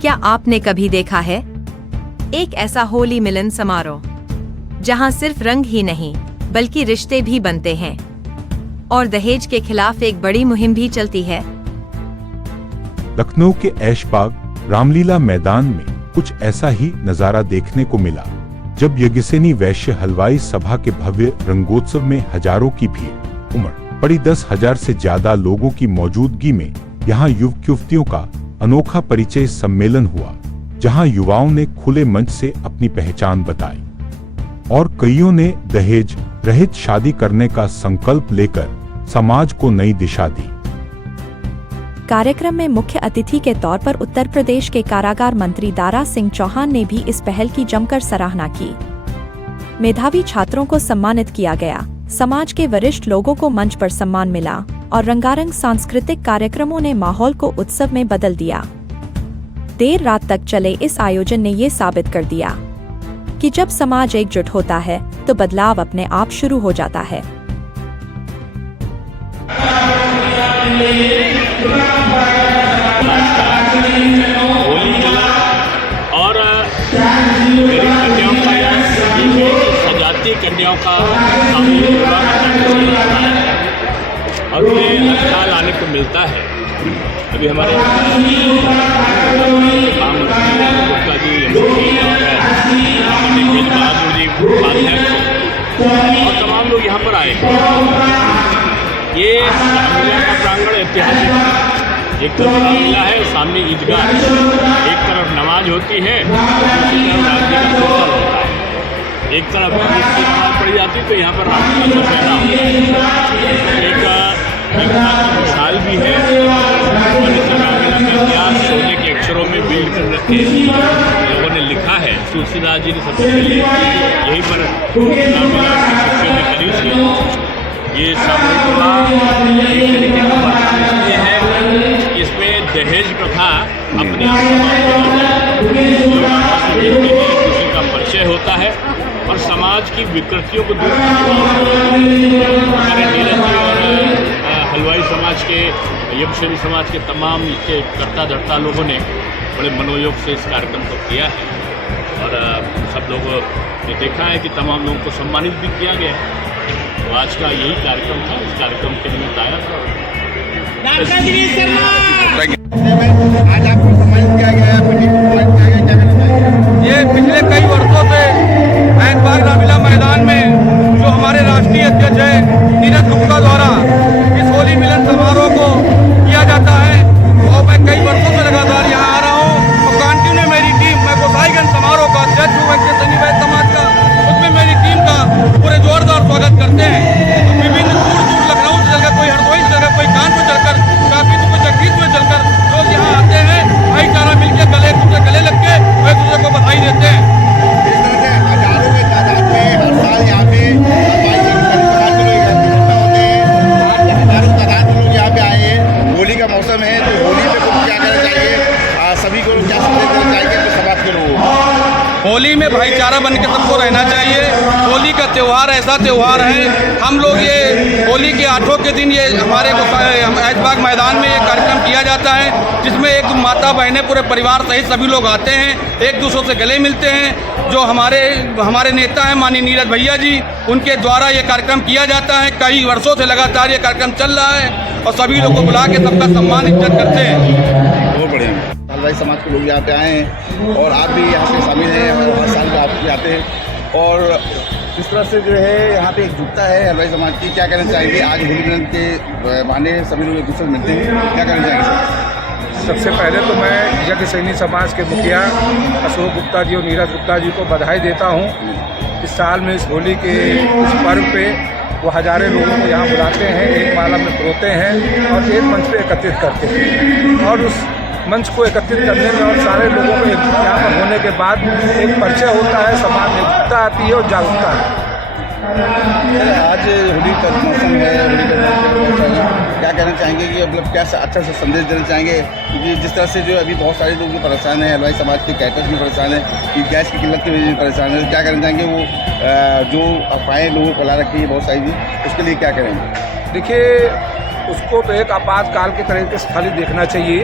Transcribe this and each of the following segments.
क्या आपने कभी देखा है एक ऐसा होली मिलन समारोह जहां सिर्फ रंग ही नहीं बल्कि रिश्ते भी बनते हैं और दहेज के खिलाफ एक बड़ी मुहिम भी चलती है? लखनऊ के ऐशबाग रामलीला मैदान में कुछ ऐसा ही नजारा देखने को मिला जब यज्ञसेनी वैश्य हलवाई सभा के भव्य रंगोत्सव में हजारों की भीड़ उमड़ पड़ी। 10,000 से ज्यादा लोगों की मौजूदगी में यहाँ युवक युवतियों का अनोखा परिचय सम्मेलन हुआ, जहां युवाओं ने खुले मंच से अपनी पहचान बताई और कईयों ने दहेज रहित शादी करने का संकल्प लेकर समाज को नई दिशा दी। कार्यक्रम में मुख्य अतिथि के तौर पर उत्तर प्रदेश के कारागार मंत्री दारा सिंह चौहान ने भी इस पहल की जमकर सराहना की। मेधावी छात्रों को सम्मानित किया गया, समाज के वरिष्ठ लोगों को मंच पर सम्मान मिला और रंगारंग सांस्कृतिक कार्यक्रमों ने माहौल को उत्सव में बदल दिया। देर रात तक चले इस आयोजन ने ये साबित कर दिया कि जब समाज एकजुट होता है तो बदलाव अपने आप शुरू हो जाता है। और सजाती कन्याओं का और उन्हें हर साल आने को मिलता है। अभी हमारे और तमाम लोग यहाँ पर आए। ये रामलीला का प्रांगण ऐतिहासिक है। एक तरफ रामलीला है, सामने ईदगाह, एक तरफ नमाज होती है, दूसरी तरफ रामलीला का कीर्तन होता है। एक तरफ की नमाज पढ़ी जाती है तो यहाँ पर रामलीला का पहना होता है। एक मिसाल भी है और इस रामलीला का इतिहास सोने के अक्षरों में बिल्ड कर रखे लोगों ने लिखा है। तुलसीदास जी ने सबसे पहले यहीं पर रामलीला की शिष्यों में करी थी। ये सामूहिक विवाह एक तरीके का बदलाव है। इसमें दहेज प्रथा अपने आप दूसरे का परिचय होता है और समाज की विकृतियों को दूर हमारे नीरज जी और हलवाई समाज के यज्ञसेनी समाज के तमाम के करता धरता लोगों ने बड़े मनोयोग से इस कार्यक्रम को किया है और सब लोगों ने देखा है कि तमाम लोगों को सम्मानित भी किया गया है। तो आज का यही कार्यक्रम था, इस कार्यक्रम के निमित्त आया था। आज आपको सम्मानित किया गया है। ये पिछले कई वर्षों से ऐशबाग रामलीला मैदान में जो हमारे राष्ट्रीय अध्यक्ष है नीरज गुप्ता द्वारा इस होली मिलन समारोह को किया जाता है और मैं कई वर्षों से लगातार यहाँ आ रहा हूँ और कंटिन्यू मेरी टीम, मैं गोसाईगंज समारोह का अध्यक्ष हूँ यज्ञसेनी वैश्य समाज का, उसमें मेरी टीम का पूरे जोरदार स्वागत करते हैं। विभिन्न दूर दूर लखनऊ से चलकर, कोई हरदोई से चलकर, कोई कानपुर चलकर, काफी कोई जगदीश में चलकर लोग यहाँ आते हैं। भाईचारा मिलकर गले एक दूसरे गले लग के एक दूसरे को बधाई देते हैं। इस तरह से हजारों के तादाद में हर साल यहाँ पे हजारों तादाद में लोग यहाँ पे आए हैं। होली का मौसम है तो होली पे को क्या करना चाहिए, सभी को क्या संदेश देना चाहिए तो समाज के लोगों को? होली में भाईचारा बन के सबको रहना चाहिए। होली का त्यौहार ऐसा त्यौहार है, हम लोग ये होली के 8 के दिन ये हमारे ऐशबाग मैदान में ये कार्यक्रम किया जाता है जिसमें एक माता बहनें पूरे परिवार सहित सभी लोग आते हैं, एक दूसरों से गले मिलते हैं। जो हमारे नेता हैं माननीय नीरज भैया जी, उनके द्वारा ये कार्यक्रम किया जाता है। कई वर्षों से लगातार ये कार्यक्रम चल रहा है और सभी लोगों को बुला के सबका सम्मान इज्जत करते हैं। बहुत बढ़िया। हलवाई समाज के लोग यहाँ पे आए हैं और आप भी यहाँ पे शामिल हैं और हर साल आप भी आते हैं और इस तरह से जो है यहाँ पे एकजुटता है हलवाई समाज की। क्या कहना चाहेंगे? आज होली मिलन के बहाने सभी लोग एक दूसरे से मिलते हैं, क्या कहना चाहेंगे? सबसे पहले तो मैं यज्ञसेनी समाज के मुखिया अशोक गुप्ता जी और नीरज गुप्ता जी को बधाई देता हूँ। इस साल में इस होली के इस पर्व पे वो हजारों लोगों को यहाँ बुलाते हैं, एक माला में परोते हैं और एक मंच पे एकत्रित करते हैं और उस मंच को एकत्रित करने में और सारे लोगों को यहाँ पर होने के बाद एक परिचय होता है, समाज में एकता आती है और जागरूकता है। आज होली का मौसम है, होली का मौसम क्या कहना चाहेंगे कि मतलब क्या अच्छा सा संदेश देना चाहेंगे? क्योंकि जिस तरह से जो अभी बहुत सारे लोग भी परेशान हैं, हलवाई समाज के कैटर्स भी परेशान हैं कि गैस की किल्लत की वजह से परेशान है, क्या कहना चाहेंगे? वो जो अफवाहें लोगों को ला रखी है बहुत सारी, उसके लिए क्या करेंगे? देखिए उसको तो एक आपातकाल के तरीके से खाली देखना चाहिए।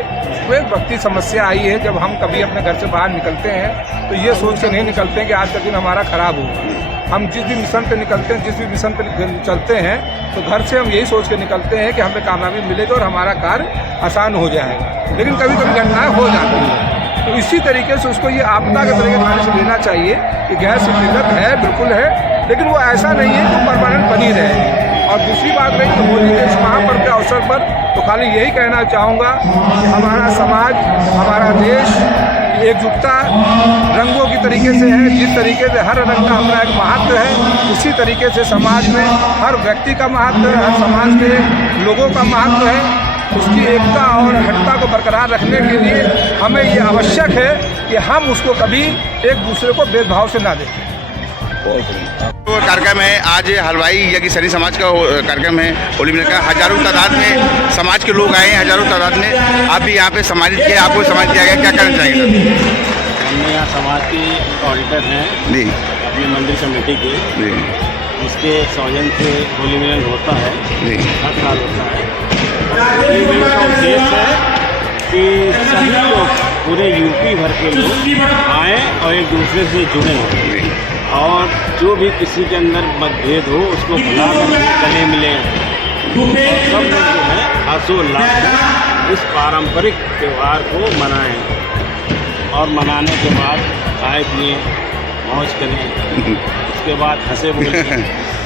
वो एक वक्ती समस्या आई है, जब हम कभी अपने घर से बाहर निकलते हैं तो ये सोच के नहीं निकलते हैं कि आज का दिन हमारा खराब होगा। हम जिस भी मिशन पे निकलते हैं, जिस भी मिशन पे चलते हैं, तो घर से हम यही सोच के निकलते हैं कि हमें कामयाबी मिलेगी और हमारा कार्य आसान हो जाएगा। लेकिन कभी कभी घटनाएं हो जाती हैं, तो इसी तरीके से उसको ये आपदा के तरीके से लेना चाहिए कि गैस की दिक्कत है, बिल्कुल है, लेकिन वो ऐसा नहीं है कि परमानेंट बनी रहे। और दूसरी बात रही कि होली के इस महापर्व के अवसर पर तो खाली यही कहना चाहूँगा कि हमारा समाज, हमारा देश की एकजुटता रंगों की तरीके से है। जिस तरीके से हर रंग का अपना एक महत्व है, उसी तरीके से समाज में हर व्यक्ति का महत्व है, हर समाज के लोगों का महत्व है। उसकी एकता और अखंडता को बरकरार रखने के लिए हमें ये आवश्यक है कि हम उसको कभी एक दूसरे को भेदभाव से ना देखें। कार्यक्रम है आज हलवाई यज्ञ सैनी समाज का कार्यक्रम है होली मिलन का। हजारों तादाद में समाज के लोग आए हैं, हजारों तादाद में। आप भी यहाँ पे सम्मानित किया, आपको सम्मानित किया गया, क्या कहना चाहेंगे? हमने यहाँ समाज के ऑडिटर हैं जी, अपनी मंदिर समिति के, जी, उसके सौजन से होली मिलन होता है, जी, हर साल होता है। होली मिलन का उद्देश्य है कि सभी लोग, पूरे यूपी भर के लोग आएँ और एक दूसरे से जुड़ें, और जो भी किसी के अंदर मतभेद हो उसको भुला कर गले मिले। और सब लोग जो है हर्षोल्लास से इस पारंपरिक त्यौहार को मनाएं, और मनाने के बाद खाए पिए, मौज करें, उसके बाद हंसे बोले,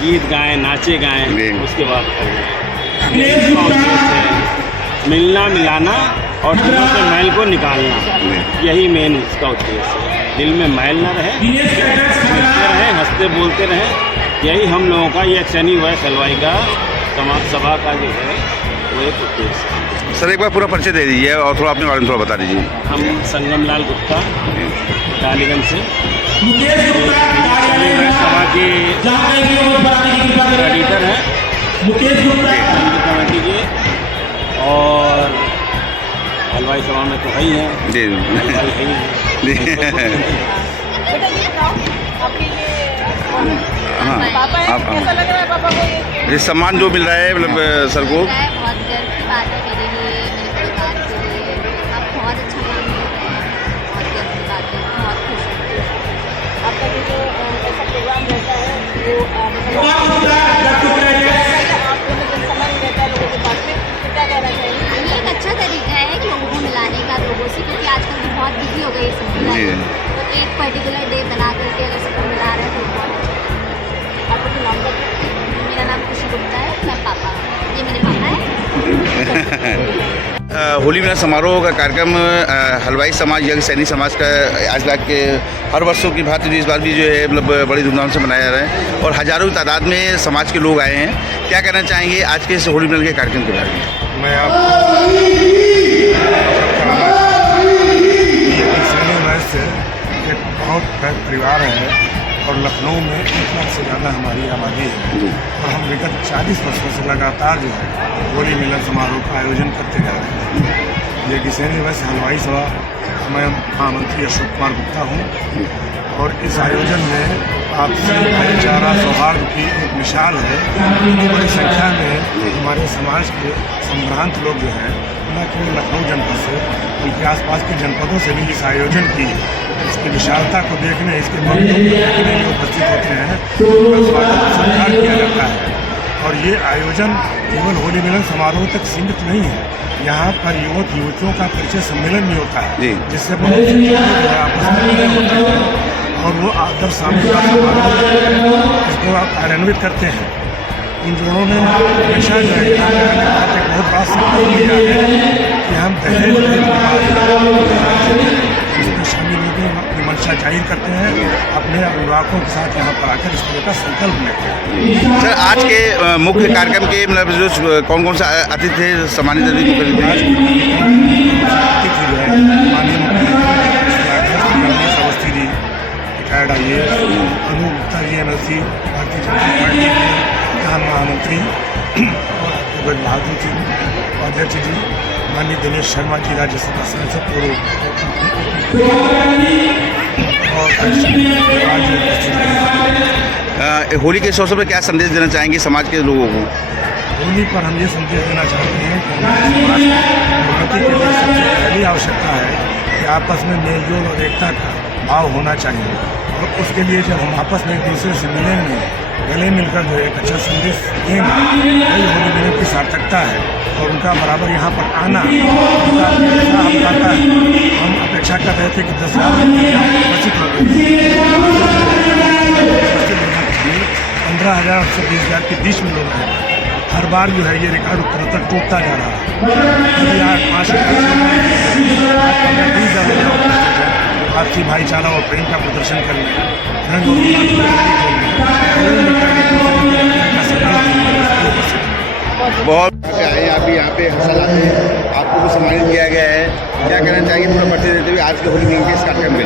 गीत गाएं, नाचे गाएं, उसके बाद करें। इसका उद्देश्य है मिलना मिलाना और दिलों से मैल को निकालना। यही मेन इसका उद्देश्य है। दिल में मैल न रहे, मिलते रहें, हंसते बोलते रहें। यही हम लोगों का ये सैनी वैश्य हलवाई का समाज सभा का जो है वो एक उद्देश्य है। सर एक बार पूरा परिचय दे दीजिए और थोड़ा अपने बारे में थोड़ा बता दीजिए। हम संगम लाल गुप्ता डालीगंज से सैनी वैश्य सभा के एडिटर हैं कमेटी के, और हलवाई सभा में तो है ही है जी, हलवाई है ही हाँ, ये सम्मान जो मिल रहा है मतलब सर को, बहुत गर्व की बात है मेरे लिए, मेरे परिवार के लिए। अब बहुत अच्छा काम कर रहे हैं, बहुत गर्व की बात है, बहुत खुश हूँ। आपका जो ऐसा प्रोग्राम रहता है वो सम्मान रहता है लोगों के पास में, तो क्या कहना चाहिए? ये एक अच्छा तरीका है लोगों को मिलाने का लोगों से, क्योंकि आजकल तो बहुत बिजी हो गई है सब, तो एक पर्टिकुलर डे बना करके अगर सबको मिला रहे हैं तो बहुत अच्छा। आपका नाम बताइए। मेरा नाम खुशी गुप्ता है, मैं पापा, ये मेरे पापा है। होली मिलन समारोह का कार्यक्रम हलवाई समाज यज्ञ सैनी समाज का आज तक के हर वर्षों की भांति इस बार भी जो है मतलब बड़ी धूमधाम से मनाया जा रहा है, और हजारों तादाद में समाज के लोग आए हैं। क्या कहना चाहेंगे आज के इस होली मिलन के कार्यक्रम के बारे में? मैं आप से एक बहुत बड़ा परिवार है, और लखनऊ में 1 लाख से ज़्यादा हमारी आबादी है, और हम विगत 40 वर्षों से लगातार जो है होली मिलन समारोह का आयोजन करते जा रहे हैं। ये सैनी वैश्य हलवाई सभा, मैं महामंत्री अशोक कुमार गुप्ता हूँ, और इस आयोजन में आपसी भाईचारा सौहार्द की एक मिसाल है। बड़ी संख्या में हमारे समाज के संभ्रांत लोग जो हैं, न केवल लखनऊ जनपद से बल्कि आसपास के जनपदों से भी इस आयोजन की, इसकी विशालता को देखने, इसके भव्य को देखने में उपस्थित होते हैं, उनका स्वागत सत्कार किया जाता है। और ये आयोजन केवल होली मिलन समारोह तक सीमित नहीं है, यहाँ पर युवक युवतियों का परिचय सम्मेलन भी होता है, जिससे बहुत से लोग आपस में होते हैं, और वो आदर सामूहिक इसको आप कार्यान्वित करते हैं। इन जोड़ों में हमेशा जो है एक बहुत बड़ा संकल्प लिया है कि हम दहेज इसमें शामिल होकर अपनी मंशा जाहिर करते हैं, अपने अभिभावकों के साथ यहाँ पर आकर इस तरह का संकल्प लेते हैं। सर आज के मुख्य कार्यक्रम के मतलब जो कौन कौन सा अतिथि थे, सम्मानित अतिथि जो है माननीय मुख्यमंत्री अवस्थी जी, रिटायर्ड IAS, अनु गुप्ता जी MLC भारतीय जनता पार्टी के प्रधान महामंत्री, और बहादुर सिंह अध्यक्ष जी, माननीय दिनेश शर्मा जी राज्यसभा सांसद, होली के इस अवसर पर क्या संदेश देना चाहेंगे समाज के लोगों को? होली पर हम ये संदेश देना चाहते हैं कि हमारे समाज की उन्नति के लिए सबसे पहली आवश्यकता है कि आपस में मेलजोल और एकता का भाव होना चाहिए, और उसके लिए जब हम आपस में एक दूसरे से मिलेंगे, गले मिलकर जो एक अच्छा संदेश देंगे, वही होली मिलन की सार्थकता है। और उनका बराबर यहाँ पर आना उनका उत्साह बताता है। हम अपेक्षा कर रहे थे कि 10,000 उपस्थित हो गए, 15,000 से 20,000 के बीच में लोग हैं। हर बार जो है ये रिकॉर्ड उत्तरोत्तर टूटता जा रहा है। अभी आज 5,000 आपसी भाईचारा और प्रेम का प्रदर्शन कर रहे हैं, रंग और गुलाल बहुत आए हैं। अभी यहाँ पे हंसा लाते हैं, आपको भी सम्मानित किया गया है, क्या कहना चाहिए पूरा परिचय देते हुए आज के होली मिलन के इस कार्यक्रम में?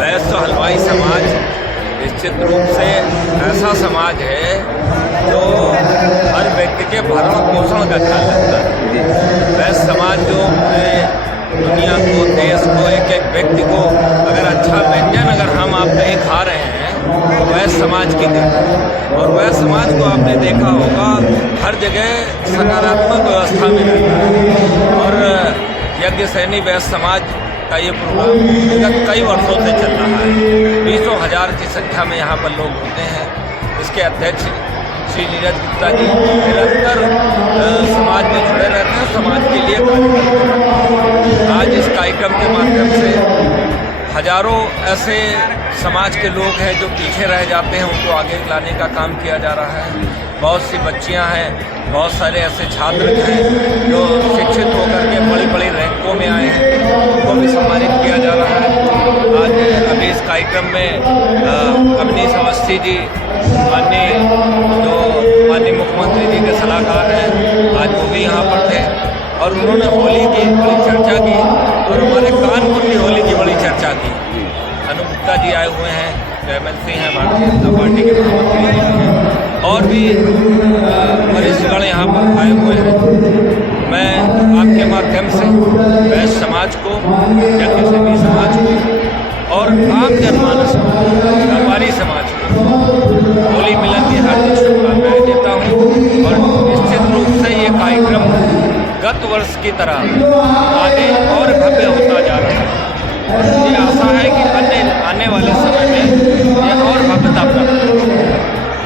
वैश्य हलवाई समाज निश्चित रूप से ऐसा समाज है जो हर व्यक्ति के भरण पोषण का ख्याल रखता है। वैश्य समाज जो दुनिया को, देश को, एक एक व्यक्ति को अगर अच्छा व्यंजन अगर हम आप कहीं खा रहे हैं तो वैश्य समाज की देन। और वैश्य समाज को आपने देखा होगा हर जगह सकारात्मक व्यवस्था में रहता है। और यज्ञ सैनी वैश्य समाज का ये प्रोग्राम विगत कई वर्षों से चल रहा है। 20,000 की संख्या में यहाँ पर लोग होते हैं। इसके अध्यक्ष श्री नीरज गुप्ता जी निरंतर समाज में जुड़े रहते हैं, समाज के लिए कार्य करते हैं। आज इस कार्यक्रम के माध्यम से हजारों ऐसे समाज के लोग हैं जो पीछे रह जाते हैं, उनको आगे लाने का काम किया जा रहा है। बहुत सी बच्चियां हैं, बहुत सारे ऐसे छात्र हैं जो शिक्षित होकर के बड़ी बड़ी रैंकों में आए हैं, उनको भी सम्मानित किया जा रहा है। आज अभी इस कार्यक्रम में अवनीश अवस्थी जी माननीय मुख्यमंत्री जी के सलाहकार हैं, आज वो भी यहाँ पर थे और उन्होंने होली की बड़ी चर्चा की और हमारे कानपुर की होली की बड़ी चर्चा की। अनु गुप्ता जी आए हुए हैं, जो MLC हैं, भारतीय जनता पार्टी के मुख्यमंत्री जी हैं, और भी वरिष्ठगण यहाँ पर आए हुए हैं। मैं आपके माध्यम से वैश्य समाज को, यज्ञ सैनी समाज को और आम जनमानस को, हमारी समाज को होली मिलन की हार्दिक शुभकामनाएं देता हूँ। और निश्चित रूप से ये कार्यक्रम गत वर्ष की तरह आगे और भव्य होता जा रहा है और मुझे आशा है कि आने वाले समय में ये और भव्यता प्राप्त होगी।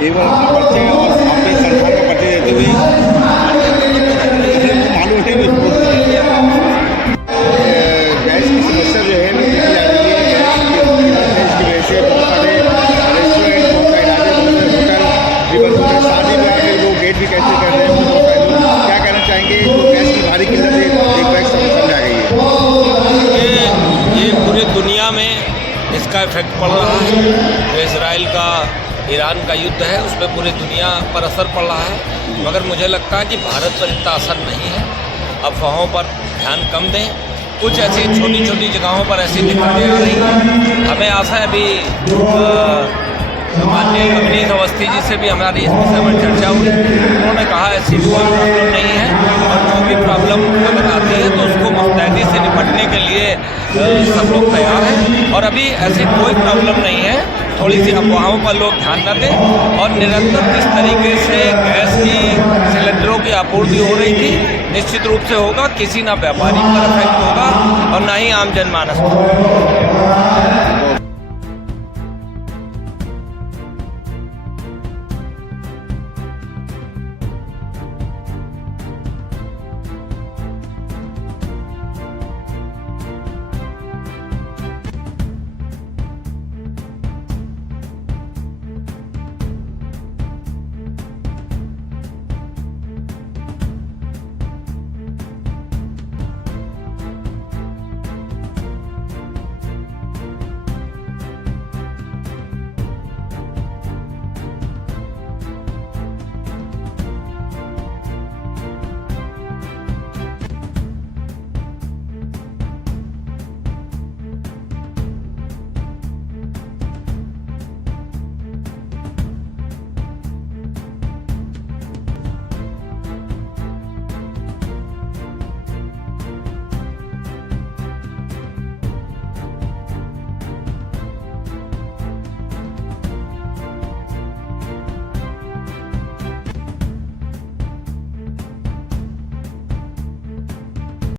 एक बार अपना परिचय और अपने संस्थान का परिचय देते हुए मालूम है कि गैस की समस्या जो है वो देखी जा रही है। इसकी वजह से बहुत सारे रेस्टोरेंट, बहुत सारे इलाके, बहुत सारे होटल भी बंद हो रहे हैं। शादी ब्याह के लोग गेट भी कैंसिल कर रहे हैं। क्या कहना चाहेंगे जो गैस की भारी किल्लत एक बैग समझ आ गई है? ये पूरी दुनिया में इसका इफेक्ट पड़ रहा है। जो इसराइल का ईरान का युद्ध है उस पर पूरी दुनिया पर असर पड़ रहा है, मगर मुझे लगता है कि भारत पर इतना असर नहीं है। अफवाहों पर ध्यान कम दें। कुछ ऐसी छोटी छोटी जगहों पर ऐसी दिक्कतें आ रही हैं। हमें आशा है अभी माननीय अवनीश अवस्थी जी से भी हमारी इस विषय पर चर्चा हुई। उन्होंने कहा ऐसी कोई प्रॉब्लम नहीं है और जो भी प्रॉब्लम अगर आती है तो उसको मुस्तैदी से निपटने के लिए सब लोग तैयार हैं और अभी ऐसी कोई प्रॉब्लम नहीं है। थोड़ी सी अफवाहों पर लोग ध्यान न दें और निरंतर जिस तरीके से गैस की सिलेंडरों की आपूर्ति हो रही थी, निश्चित रूप से होगा, किसी ना व्यापारी पर इफेक्ट होगा और ना ही आम जनमानस पर।